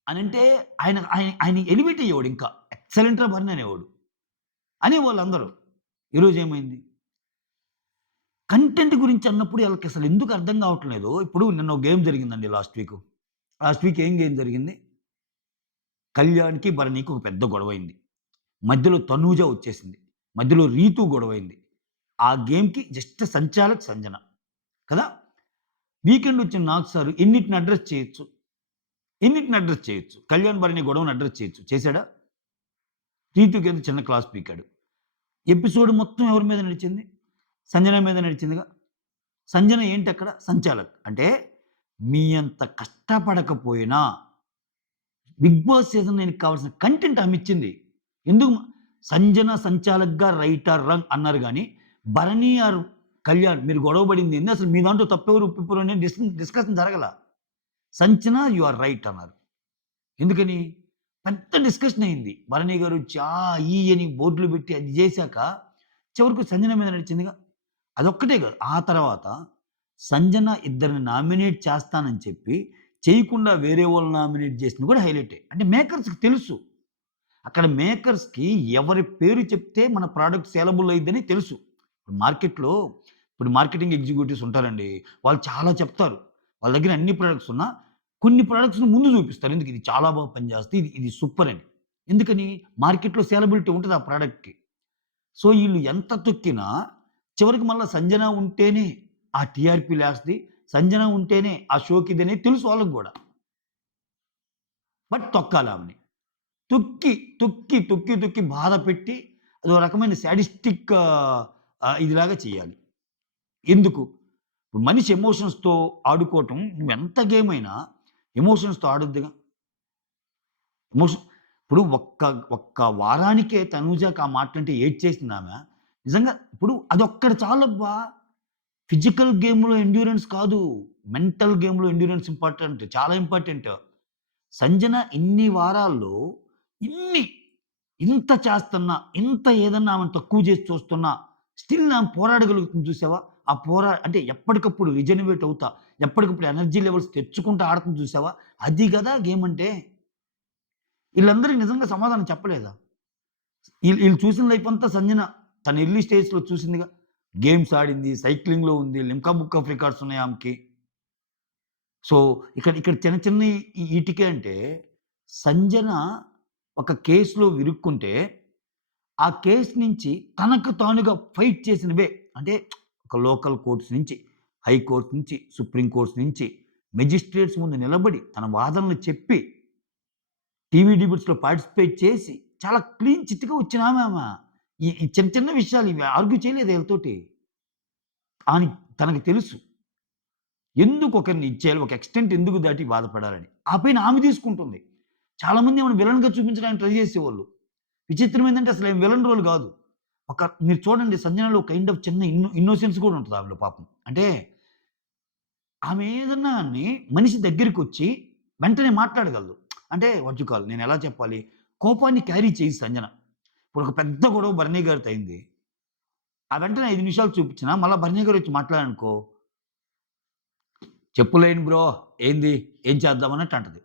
అనంటే ఆయన ఆయన ఆయన ఎలివేట్ అయ్యేవాడు ఇంకా. ఎక్సలెంట్‌రా భరణి అనేవాడు. అనేవాళ్ళందరూ. ఈరోజు ఏమైంది? కంటెంట్ గురించి అన్నప్పుడు ఈళ్ళకసలు ఎందుకు అర్థం కావట్లేదో, ఇప్పుడు నిన్న ఒక గేమ్ జరిగిందండి లాస్ట్ వీక్. లాస్ట్ వీక్ ఏం గేమ్ జరిగింది? కళ్యాణ్‌కి, భరణికి ఒక పెద్ద గొడవైంది. మధ్యలో తనూజ వచ్చేసింది. మధ్యలో రీతు గొడవైంది. ఆ గేమ్‌కి జస్ట్ సంచాలక్ సంజన. కదా! వీకెండ్ వచ్చిన నాగ్ సారు ఎన్నిటిని అడ్రెస్ చేయొచ్చు. ఎన్నిటిని అడ్రెస్ చేయొచ్చు. కళ్యాణ్, భరణి గొడవను అడ్రెస్ చేయొచ్చు. చేశాడా? రీతుకేదో చిన్న క్లాస్ పీకాడు. ఎపిసోడ్ మొత్తం ఎవరి మీద నడిచింది? సంజన మీద నడిచిందిగా. సంజన ఏంటక్కడ? సంచాలక్. అంటే మీ అంత కష్టపడకపోయినా బిగ్ బాస్ సీజన్ 9కి కావాల్సిన కంటెంట్ ఆమె ఇచ్చింది. ఎందుకు సంజన సంచాలక్‌గా రైట్ ఆర్ రాంగ్ అన్నారు గానీ, భరణి ఆర్ కళ్యాణ్ మీరు గొడవ పడింది ఏంది? అసలు మీ దాంట్లో తప్పెవరు, ఒప్పెవరు అనేది డిస్కషన్ జరగల. సంచన యూ ఆర్ రైట్ అన్నారు. ఎందుకని? పెద్ద డిస్కషన్ అయింది. భరణి గారు వచ్చి ఈ అని బోర్డులు పెట్టి అది చేశాక చివరకు సంజన మీద నడిచిందిగా. అదొక్కటే కాదు. ఆ తర్వాత సంజన ఇద్దరిని నామినేట్ చేస్తానని చెప్పి చేయకుండా వేరే వాళ్ళని నామినేట్ చేసింది కూడా హైలైటే. అంటే మేకర్స్‌కి తెలుసు. అక్కడ మేకర్స్‌కి ఎవరి పేరు చెప్తే మన ప్రొడక్ట్ సేలబుల్ అయిద్దని తెలుసు. ఇప్పుడు మార్కెటింగ్ ఎగ్జిక్యూటివ్స్ ఉంటారండి. వాళ్ళు చాలా చెప్తారు. వాళ్ళ దగ్గర అన్ని ప్రొడక్ట్స్ ఉన్నా కొన్ని ప్రొడక్ట్స్‌ని ముందు చూపిస్తారు. ఎందుకు ఇది చాలా బాగా పనిచేస్తది. ఇది సూపర్ అని. ఎందుకని? మార్కెట్‌లో సేలబిలిటీ ఉంటది ఆ ప్రొడక్ట్‌కి. సో, ఈళ్ళు ఎంత తొక్కినా చివరికి మళ్ళా సంజన ఉంటేనే ఆ టీఆర్‌పీ లేస్తది. సంజన ఉంటేనే ఆ షోకి ఇదని తెలుసు వాళ్ళకి గూడా. బట్ తొక్కాలామెని. తొక్కి బాధ పెట్టి అదో రకమైన సాడిస్టిక్ ఇదిలాగా చేయాలి. ఎందుకు? ఇప్పుడు మనిషి ఎమోషన్స్‌తో ఆడుకోవటం నువ్వెంత గేమ్ అయినా ఎమోషన్స్‌తో ఆడొద్దుగా. ఎమోషన్ ఇప్పుడు ఒక్క వారానికే తనూజకి ఆ మాటలంటే ఏడ్చేసిందామె. నిజంగా ఇప్పుడు అదొక్కటి చాలబ్బా! ఫిజికల్ గేమ్‌లో ఎండ్యూరెన్స్ కాదు. మెంటల్ గేమ్‌లో ఎండ్యూరెన్స్ ఇంపార్టెంట్. చాలా ఇంపార్టెంట్. సంజన ఇన్ని వారాల్లో ఇన్ని ఇంత చేస్తున్నా, ఇంత ఏదన్నా ఆమెను తక్కువ చేసి చూస్తున్నా, స్టిల్ ఆమె పోరాడగలుగుతుంది చూసావా? అంటే ఎప్పటికప్పుడు రిజనరేట్ అవుతా, ఎప్పటికప్పుడు ఎనర్జీ లెవెల్స్ తెచ్చుకుంటూ ఆడుతుంది చూసావా? అది గదా గేమ్ అంటే. ఈళ్ళందరికి నిజంగా సమాధానం చెప్పలేదా? ఈళ్ళు చూసిన లైఫ్ అంతా సంజన తన ఎర్లీ స్టేజ్‌లో చూసిందిగా. గేమ్స్ ఆడింది, సైక్లింగ్‌లో ఉంది, లిమ్కా బుక్ ఆఫ్ రికార్డ్స్ ఉన్నాయి ఆమెకి. సో, ఇక్కడ చిన్న చిన్నయి ఈటికే అంటే సంజన ఒక కేస్‌లో ఇరుక్కుంటే ఆ కేస్ నుంచి తనకు తానుగా ఫైట్ చేసినవే. అంటే ఒక లోకల్ కోర్ట్స్ నుంచి, హై కోర్ట్ నుంచి, సుప్రీం కోర్ట్స్ నుంచి మెజిస్ట్రేట్స్ ముందు నిలబడి తన వాదనలు చెప్పి, టీవీ డిబేట్స్‌లో పార్టిసిపేట్ చేసి చాలా క్లీన్ చిట్‌గా వచ్చినామె ఆమె. ఈ చిన్న చిన్న విషయాలు ఇవి ఆర్గ్యూ చేయలేదు ఈళ్ళతోటి. అని తనకు తెలుసు. ఎందుకు ఒకరిని ఇచ్చేయాలి? ఒక ఎక్స్‌టెంట్ ఎందుకు దాటి బాధపడాలని. ఆ పెయిన్ ఆమె తీసుకుంటుంది. చాలామంది ఆమెను విలన్‌గా చూపించడానికి ట్రై చేసేవాళ్ళు. విచిత్రం ఏందంటే అసలు ఆమె విలన్ రోల్ గాదు. మీరు చూడండి 'సంజనలో' కైండ్ ఆఫ్ చిన్న ఇన్నోసెన్స్ కూడా ఉంటది ఆమెలో పాపం. అంటే ఆమె ఏదన్నా అని మనిషి దగ్గరికొచ్చి వెంటనే మాట్లాడగలదు. అంటే వాట్ యూ కాల్ నేనెలా చెప్పాలి? కోపాన్ని క్యారీ చేయదు సంజన. ఇప్పుడు ఒక పెద్ద గొడవ భరణి గారితో అయింది. ఆ వెంటనే 5 నిమిషాలు చూపించినా మళ్ళా భరణి గారొచ్చి మాట్లాడారనుకో, "చెప్పులేను బ్రో ఏంది? ఏం చేద్దాం" అన్నట్టు అంటది.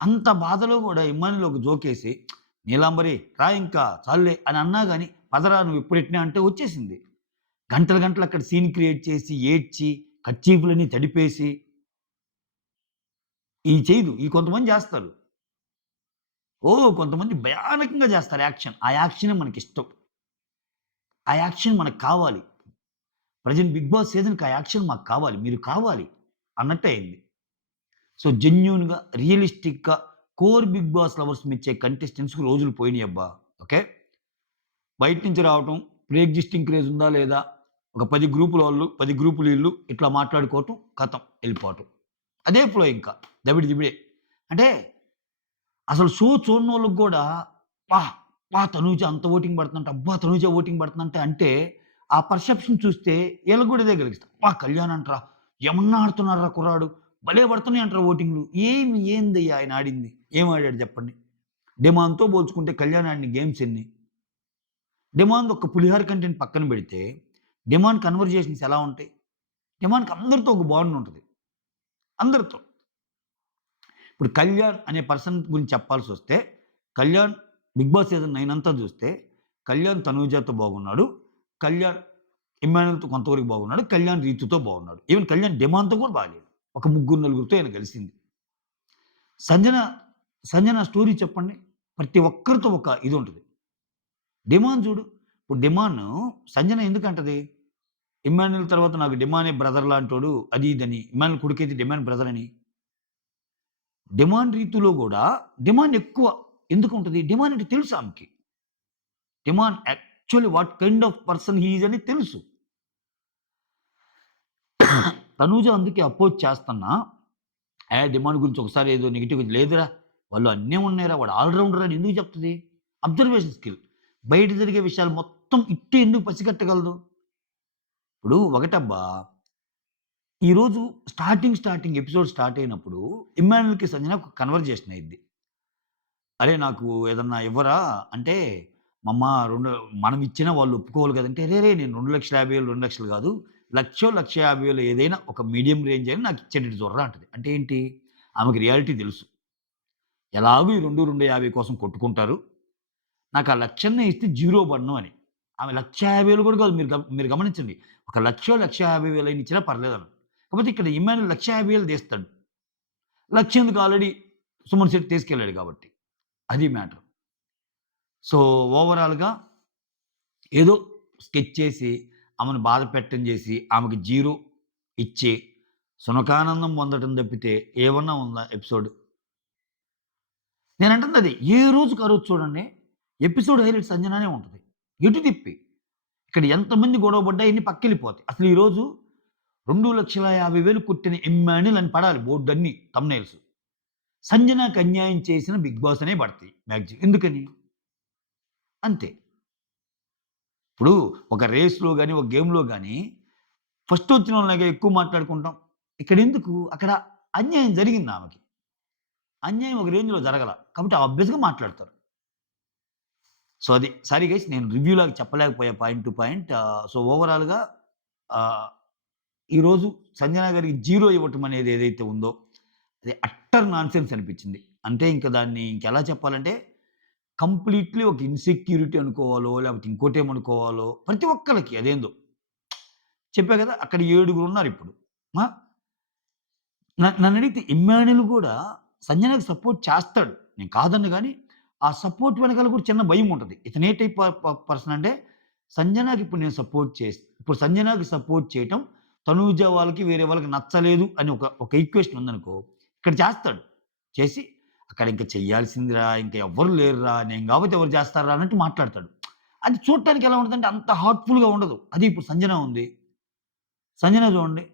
అంత బాధలో గూడా ఇమ్మానుయేల్ ఒక జోకేసి, "నీలాంబరి రా ఇంకా చాలులే" అని అన్నా గాని, "పదరా నువ్వు ఎప్పుడు ఎట్టినా" అంటే వచ్చేసింది. గంటలు గంటలు అక్కడ సీన్ క్రియేట్ చేసి, ఏడ్చి, కర్చీఫ్‌లన్నీ తడిపేసి, చేయదు. కొంతమంది జేస్తారు. కొంతమంది భయానకంగా జేస్తారు యాక్షన్. ఆ యాక్షనే మనకిష్టం. ఆ యాక్షన్ మనకు కావాలి. ప్రెజెంట్ 'బిగ్ బాస్' సీజన్‌కి ఆ యాక్షన్ మాకు కావాలి. మీరు కావాలి అన్నట్టే అయింది. సో, జెన్యూన్‌గా, రియలిస్టిక్‌గా కోర్ 'బిగ్ బాస్' లవర్స్ మెచ్చే కంటెస్టెంట్స్‌కి రోజులు పోయినాయబ్బా! ఓకే. బయట నుంచి రావటం, ప్రీ ఎగ్జిస్టింగ్ క్రేజ్ ఉందా లేదా? ఒక 10 గ్రూపుల వాళ్ళు, 10 గ్రూపులు ఈళ్ళు ఇట్లా మాట్లాడుకోవటం, ఖతం ఎళ్ళిపోవటం. అదే ఫ్లో ఇంకా. దబిడి దిబిడే. అంటే అసలు షో చూడనోళ్ళకి గూడా అబ్బా! అబ్బా! తనూజ అంత ఓటింగ్ పడుతుందంట. అబ్బా! తనూజ ఓటింగ్ పడుతుందంట అంటే, ఆ పర్సెప్షన్ చూస్తే ఈళ్ళకి గూడా ఇదే కలిగిస్తది. అబ్బా! కళ్యాణ్ అంటరా! ఏమన్నా ఆడుతున్నాడురా కుర్రాడు. భలే పడుతున్నాయంటరా ఓటింగ్‌లు. ఏందయ్యా ఆయన ఆడింది? ఏం ఆడాడు చెప్పండి? డిమాన్‌తో పోల్చుకుంటే కళ్యాణ్ ఆడిన గేమ్స్ ఎన్ని? డిమాండ్ ఒక పులిహోర కంటెంట్ పక్కన పెడితే, డిమాండ్ కన్వర్జేషన్స్ ఎలా ఉంటాయి? డిమాండ్‌కి అందరితో ఒక బాండ్ ఉంటది. అందరితో. ఇప్పుడు 'కళ్యాణ్' అనే పర్సన్ గురించి చెప్పాల్సొస్తే, 'కళ్యాణ్' 'బిగ్ బాస్' సీజన్ 9 అంతా చూస్తే, 'కళ్యాణ్' తనూజతో బాగున్నాడు. 'కళ్యాణ్' ఇమ్మాన్యుల్‌తో కొంతవరకు బాగున్నాడు. 'కళ్యాణ్' రీతుతో బాగున్నాడు. ఈవెన్ 'కళ్యాణ్' డిమాండ్‌తో కూడా బాలేడు. ఒక ముగ్గురు, నలుగురితో ఆయన కలిసింది. 'సంజన' స్టోరీ చెప్పండి. ప్రతి ఒక్కరితో ఒక ఇది ఉంటది. 'డిమాండ్' చూడు. ఇప్పుడు 'డిమాన్' 'సంజన' ఎందుకంటది? ఇమ్మాన్యుల్ తర్వాత నాకు డిమానే బ్రదర్ లాంటోడు అది ఇదని. ఇమ్మాన్యుల్ కొడుకైతే డిమాండ్ బ్రదర్ అని. డిమాండ్ రీతిలో గూడా డిమాండ్ ఎక్కువ ఎందుకుంటది? డిమాండ్ అంటే తెలుసు ఆమెకి. Demand actually what kind of person he is అని తెలుసు. తనూజ అందుకే అపోజ్ చేస్తన్నా, డిమాండ్ గురించి ఒకసారి ఏదో నెగెటివ్‌గా లేదురా! వాళ్ళు అన్నీ ఉన్నాయిరా! వాడు ఆల్ రౌండర్ అని ఎందుకు చెప్తది? Observation skill. బయట జరిగే విషయాలు మొత్తం ఇట్టే ఎందుకు పసిగట్టగలదు? ఇప్పుడు ఒకటబ్బా ఈరోజు స్టార్టింగ్ ఎపిసోడ్ స్టార్ట్ అయినప్పుడు ఇమ్మాన్యుల్‌కి, సంజనకి ఒక కన్వర్జేషన్ అయ్యిద్ది. "అరే! నాకు ఏదన్నా ఇవ్వరా" అంటే, "మమ్మ మనం ఇచ్చినా వాళ్ళు ఒప్పుకోవాలి కదంటే" "అరెరేయ్! నేను 2,50,000 2,00,000 కాదు. 1,00,000 1,50,000 ఏదైనా ఒక మీడియం రేంజ్ అయినా నాకు ఇచ్చేటట్టు చూడరా" అంటది. అంటే ఏంటి? ఆమెకి రియాలిటీ తెలుసు. ఎలాగో ఈ 2, 2,50,000 కోసం కొట్టుకుంటారు. నాకు ఆ 1,00,000 ఇస్తే జీరో పడను అని. ఆమె 1,50,000 కూడా కాదు మీరు గమనించండి. ఒక 1,00,000 1,50,000 అయినా ఇచ్చినా పర్లేదన్నాడు. కాకపోతే ఇక్కడ ఇమ్మాన్యుల్ 1,50,000 తీస్తాడు. 1,00,000 ఎందుకు ఆల్రెడీ సుమన్ శెట్టి తీసుకెళ్ళాడు కాబట్టి. అది మ్యాటర్. సో, ఓవరాల్‌గా ఏదో స్కెచ్ చేసి, ఆమెను బాధ పెట్టం చేసి, ఆమెకి జీరో ఇచ్చి, సునకానందం పొందటం తప్పితే ఏమన్నా ఉందా ఎపిసోడ్? నేనంటున్నది ఏ రోజుకి ఆ రోజు చూడండి. ఎపిసోడ్ హైలైట్స్ అంజనానే ఉంటది. ఎటు తిప్పి. ఇక్కడ ఎంతమంది గొడవ పడ్డా అయన్నీ పక్కెళ్ళిపోతాయి. అసలు ఈరోజు 2,50,000 కొట్టిన ఇమ్మాన్యుల్ అని పడాలి బోర్డన్ని థంబ్‌నెయిల్స్. సంజనాకి అన్యాయం చేసిన 'బిగ్ బాస్' అనే పడతాయి మాక్సిమం. ఎందుకని? అంతే. ఇప్పుడు ఒక రేస్‌లో గాని, ఒక గేమ్‌లో గాని ఫస్ట్ వచ్చినోళ్ళలాగా ఎక్కువ మాట్లాడుకుంటాం. ఇక్కడెందుకు? అక్కడ అన్యాయం జరిగింది ఆమెకి. అన్యాయం ఒక రేంజ్‌లో జరగల. కాబట్టి ఆబ్వియస్‌గా మాట్లాడతారు. సో, అది. సారీ గైస్ నేను రివ్యూలాగా చెప్పలేకపోయా పాయింట్ టు పాయింట్. సో, ఓవరాల్‌గా ఆహ్, ఈరోజు సంజన గారికి జీరో ఇవ్వటం అనేది ఏదైతే ఉందో, అది అట్టర్ నాన్‌సెన్స్ అనిపించింది. అంటే ఇంక దాన్ని ఇంకెలా చెప్పాలంటే కంప్లీట్‌లీ ఒక ఇన్‌సెక్యూరిటీ అనుకోవాలో, లేకపోతే ఇంకోటేమనుకోవాలో ప్రతి ఒక్కళ్ళకి అదేందో. చెప్పా గదా! అక్కడ ఏడుగురున్నారిప్పుడు. ఆ! నన్నడిగితే ఇమ్మాన్యుల్ గూడా సంజనకి సపోర్ట్ చేస్తాడు. నేను కాదనను గానీ, ఆ సపోర్ట్ వెనకాల కూడా చిన్న భయముంటది. ఇతను ఏ టైప్ పర్సన్ అంటే, సంజనకి ఇప్పుడు నేను సపోర్ట్ ఇప్పుడు సంజనకి సపోర్ట్ చేయటం, తనూజ వాళ్ళకి, వేరే వాళ్ళకి నచ్చలేదు అని ఒక ఈక్వేషన్ ఉందనుకో, ఇక్కడ చేస్తాడు. చేసి, అక్కడ ఇంక చెయ్యాల్సిందిరా, ఇంక ఎవ్వరు లేరురా, నేను గాకపోతే ఎవరు చేస్తార్రా అన్నట్టు మాట్లాడతాడు. అది చూడటానికి ఎలా ఉంటదంటే, అంత హార్ట్‌ఫుల్‌గా ఉండదు. అది ఇప్పుడు సంజన ఉంది. సంజన చూడండి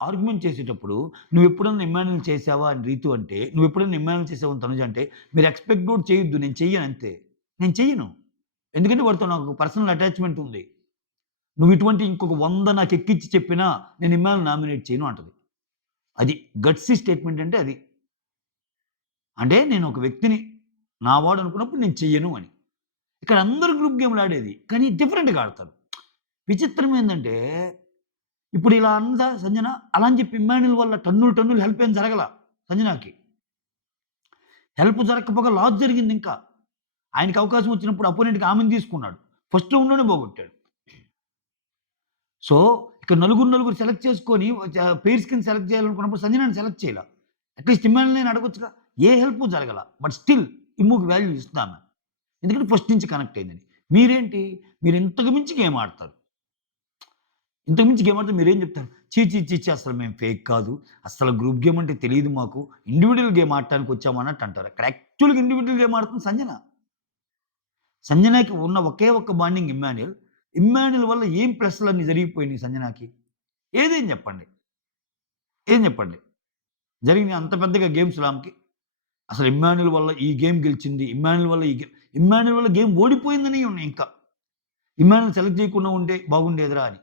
ఆర్గ్యుమెంట్ చేసేటప్పుడు "నువ్వెప్పుడన్నా ఇమ్మాన్యుల్ చేశావా?" అని రీతు అంటే, "నువ్వెప్పుడన్నా ఇమ్మాన్యుల్ చేసావా?" అని తనుజ అంటే, "మీరు ఎక్స్‌పెక్ట్ గూడా చేయొద్దు. నేను చెయ్యనంతే." నేను చెయ్యను. ఎందుకంటే వాడితో నాకు పర్సనల్ అటాచ్‌మెంట్ ఉంది. నువ్వు ఇటువంటి ఇంకొక 100 నాకెక్కిచ్చి చెప్పినా నేను ఇమ్మాన్యుల్ నామినేట్ చేయను అంటది. అది గట్సీ స్టేట్‌మెంట్ అంటే అది. అంటే నేను ఒక వ్యక్తిని నా వాడు అనుకున్నప్పుడు నేను చెయ్యను అని. ఇక్కడ అందరూ గ్రూప్ గేమ్‌లు ఆడేది. కానీ డిఫరెంట్‌గా ఆడతారు. విచిత్రం ఏందంటే ఇప్పుడు ఇలా అందా సంజన, అలా అని చెప్పి ఇమ్మాన్యుల్ వల్ల టన్నులు, టన్నులు హెల్ప్ ఏం జరగల సంజనకి. Help జరగకపోగా loss జరిగిందింకా. ఆయనకి అవకాశం వచ్చినప్పుడు అపోనెంట్‌కి ఆమెను తీసుకున్నాడు. ఫస్ట్ రౌండ్‌లోనే పోగొట్టాడు. సో, ఇక్కడ నలుగురు సెలెక్ట్ చేసుకొని పెయిర్స్ కింద సెలెక్ట్ చేయాలనుకున్నప్పుడు సంజనని సెలెక్ట్ చేయలా. అట్‌లీస్ట్ ఇమ్మాన్యుల్‌నైనా అడగొచ్చుగా. ఏ హెల్పు జరగల. బట్ స్టిల్ ఇమ్ముకి వాల్యూ ఇస్తుందామె. ఎందుకంటే ఫస్ట్ నుంచి కనెక్ట్ అయిందని. మీరేంటి? మీరు ఇంతకు మించి గేమ్ ఆడతారు. ఇంతకు మించి గేమ్ ఆడితే మీరేం చెప్తారు? ఛీ! ఛీ! ఛీ! ఛీ! అసలు మేము ఫేక్ కాదు. అస్సలు గ్రూప్ గేమ్ అంటే తెలీదు మాకు. ఇండివిడ్యువల్ గేమ్ ఆడటానికి వచ్చామన్నట్టు అంటారు. అక్కడ యాక్చువల్‌గా ఇండివిడ్యువల్ గేమ్ ఆడుతుంది సంజన. సంజనకి ఉన్న ఒకే ఒక్క బాండింగ్ ఇమ్మాన్యుయల్. ఇమ్మాన్యుయల్ వల్ల ఏం ప్లస్‌లన్నీ జరిగిపోయినాయి సంజనకి? ఏదేం చెప్పండి? ఏం చెప్పండి? జరిగినాయి అంత పెద్దగా గేమ్స్‌లో ఆమెకి? అసలు ఇమ్మాన్యుయల్ వల్ల ఈ గేమ్ గెలిచింది. ఇమ్మాన్యుయల్ వల్ల ఈ గేమ్ ఇమ్మాన్యుయల్ వల్ల గేమ్ ఓడిపోయిందనేయి ఉన్నాయి ఇంకా. ఇమ్మాన్యుయల్ సెలెక్ట్ చేయకుండా ఉంటే బాగుండేదిరా అని.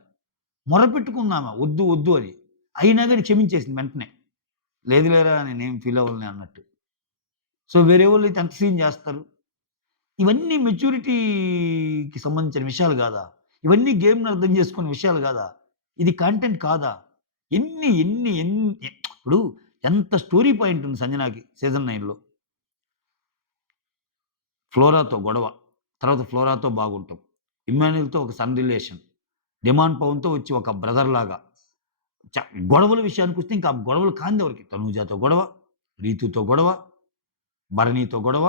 మొరపెట్టుకుందామా వద్దు, వద్దు అని. అయినా గాని క్షమించేసింది వెంటనే. లేదు లేరా నేనేం ఫీల్ అవ్వనులే అన్నట్టు. సో, వేరే వోళ్ళైతే ఎంత సీన్ జేస్తారు. ఇవన్నీ మెచ్యూరిటీకి సంబంధించిన విషయాలు గాదా? ఇవన్నీ గేమ్‌ని అర్థం చేసుకునే విషయాలు గాదా? ఇది కంటెంట్ కాదా? ఎన్ని ఎన్ని ఎన్ ఇప్పుడు ఎంత స్టోరీ పాయింట్ ఉంది సంజనాకి సీజన్ 9లో. ఫ్లోరాతో గొడవ. తర్వాత ఫ్లోరాతో బాగుంటాం. ఇమ్మాన్యుయల్‌తో ఒక సన్ రిలేషన్. డిమాండ్ పవన్‌తో వచ్చి ఒక బ్రదర్ లాగా. చ గొడవల విషయానికొస్తే ఇంకా ఆ గొడవలు కానిదెవరికి? తనూజాతో గొడవ, రీతూతో గొడవ, భరణితో గొడవ,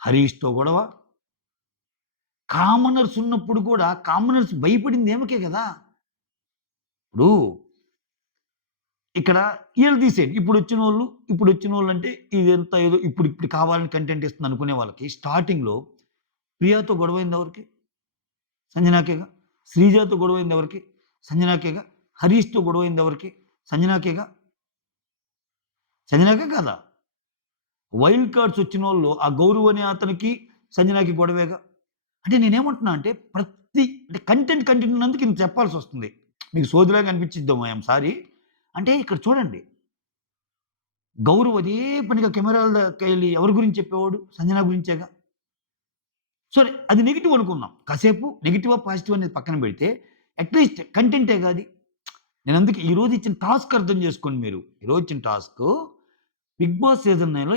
హరీష్‌తో గొడవ. కామనర్స్ ఉన్నప్పుడు కూడా కామనర్స్ భయపడింది ఈమెకే గదా! ఇప్పుడు ఇక్కడ ఈళ్ళు తీసేయండి. ఇప్పుడొచ్చినోళ్ళంటే ఇదంతా ఏదో ఇప్పుడు కావాలని కంటెంట్ ఇస్తుంది అనుకునే వాళ్ళకి స్టార్టింగ్‌లో ప్రియాతో గొడవైంది ఎవరికి? సంజనాకేగా. శ్రీజాతో గొడవైంది ఎవరికి? సంజనాకేగా. హరీష్‌తో గొడవైంది ఎవరికి? సంజనాకేగా. సంజనాకే కాదా? వైల్డ్ కార్డ్స్ వచ్చినోళ్ళు ఆ గౌరవ్ అనే అతనికి, సంజనాకి గొడవేగా. అంటే నేనేమంటున్నా అంటే అంటే కంటెంట్ ఉన్నందుకు ఇంత చెప్పాల్సొస్తుంది. మీకు సోదిలాగా అనిపించిద్దేమో ఐయామ్ సారీ. అంటే ఇక్కడ చూడండి. గౌరవ్ అదే పనిగా కెమెరాల దగ్గరికెళ్ళి ఎవరి గురించి చెప్పేవాడు? సంజన గురించేగా. సరే అది నెగెటివ్ అనుకుందాం. కాసేపు నెగెటివా, పాజిటివా అనేది పక్కన పెడితే అట్‌లీస్ట్ కంటెంటేగా అది. నేనందుకే ఈరోజు ఇచ్చిన టాస్క్ అర్థం చేసుకోండి మీరు. ఈరోజు ఇచ్చిన టాస్కు 'బిగ్ బాస్' సీజన్ 9లో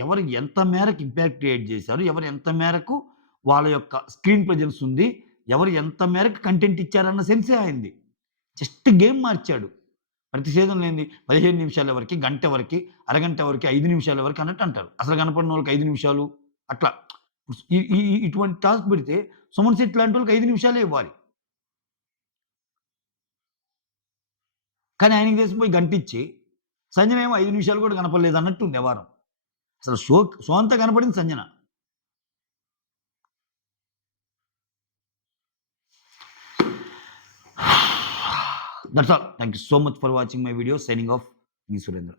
ఎవరు ఎంత మేరకు ఇంపాక్ట్ క్రియేట్ చేశారు? ఎవరు ఎంత మేరకు వాళ్ళ యొక్క స్క్రీన్ ప్రెజెన్స్ ఉంది? ఎవరు ఎంత మేరకు కంటెంట్ ఇచ్చారన్న సెన్సే ఆయనది. జస్ట్ గేమ్ మార్చాడు. ప్రతి సీజన్‌లో ఏంది 15 నిమిషాలు ఎవరికి, గంట ఎవరికి, అరగంట ఎవరికి, 5 నిమిషాలు ఎవరికి అన్నట్టు అంటారు. అసలు కనపడనోళ్ళకి 5 నిమిషాలు అట్లా. ఈ ఈ ఇటువంటి టాస్క్ పెడితే సుమన్ శెట్టి లాంటోళ్ళకి 5 నిమిషాలే ఇవ్వాలి. కానీ ఆయనకి తెలిసిపోయి గంటిచ్చి, సంజన ఏమో 5 నిమిషాలు కూడా కనపడలేదు అన్నట్టుంది వ్యవహారం. అసలు షో అంతా కనపడింది Sanjana. That's all. Thank you so much for watching my video. Signing off. Me Surendra.